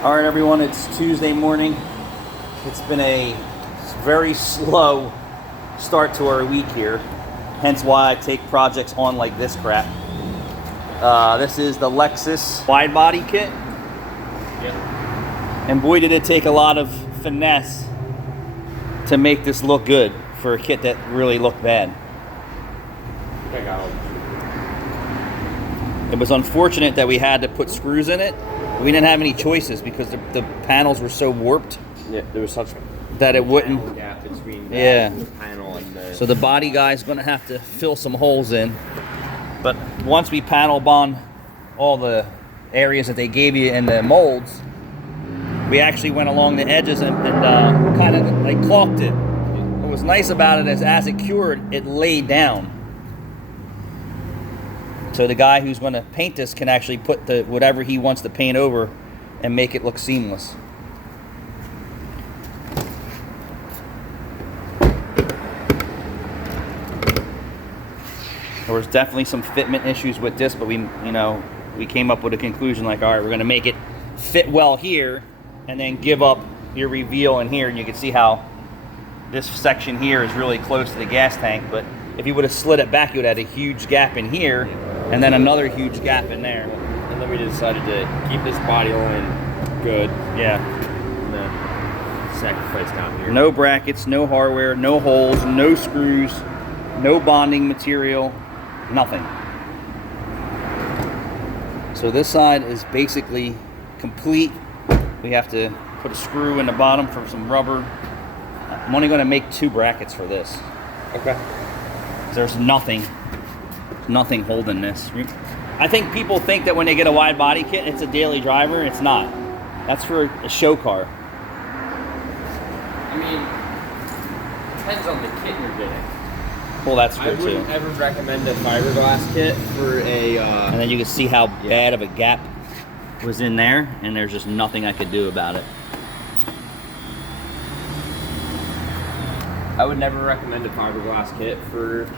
All right, everyone, it's Tuesday morning. It's been a very slow start to our week here, hence why I take projects on like this crap. This is the Lexus wide body kit. Yep. And boy, did it take a lot of finesse to make this look good for a kit that really looked bad. I got all. It was unfortunate that we had to put screws in it. We didn't have any choices because the panels were so warped. Yeah, there was such that it wouldn't. Gap between the panel and the. So the body guy's going to have to fill some holes in. But once we panel bond all the areas that they gave you in the molds, we actually went along the edges and kind of like caulked it. What was nice about it is as it cured, it laid down. So the guy who's going to paint this can actually put the whatever he wants to paint over and make it look seamless. There was definitely some fitment issues with this, but we came up with a conclusion like, all right, we're going to make it fit well here and then give up your reveal in here, and you can see how this section here is really close to the gas tank, but if you would have slid it back, you would have had a huge gap in here and then another huge gap in there. And then we decided to keep this body line good. Yeah. And then sacrifice down here. No brackets, no hardware, no holes, no screws, no bonding material, nothing. So this side is basically complete. We have to put a screw in the bottom for some rubber. I'm only going to make 2 brackets for this. Okay. There's nothing holding this. I think people think that when they get a wide body kit, it's a daily driver. It's not. That's for a show car. I mean, depends on the kit you're getting. Well, that's I good too. wouldn't ever recommend a fiberglass kit for a. And then you can see how bad of a gap was in there, and there's just nothing I could do about it. I would never recommend a fiberglass kit for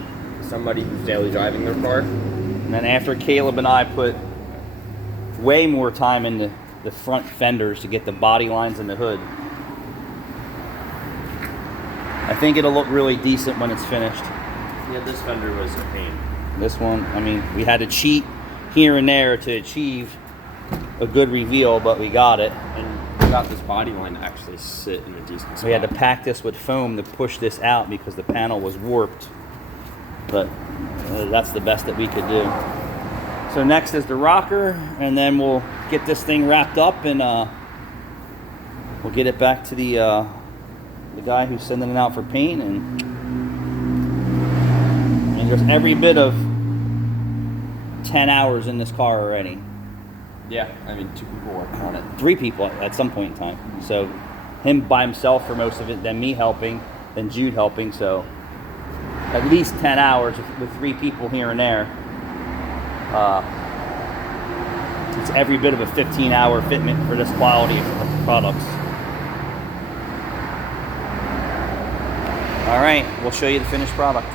somebody who's daily driving their car. And then after Caleb and I put way more time into the front fenders to get the body lines in the hood, I think it'll look really decent when it's finished. Yeah, this fender was a pain. This one, I mean, we had to cheat here and there to achieve a good reveal, but we got it. And we got this body line to actually sit in a decent spot. We had to pack this with foam to push this out because the panel was warped. But that's the best that we could do. So next is the rocker, and then we'll get this thing wrapped up, and we'll get it back to the guy who's sending it out for paint, and there's every bit of 10 hours in this car already. Yeah, I mean, 2 people working on it. 3 people at some point in time. So him by himself for most of it, then me helping, then Jude helping, so at least 10 hours with 3 people here and there. It's every bit of a 15-hour fitment for this quality of products. All right, we'll show you the finished product.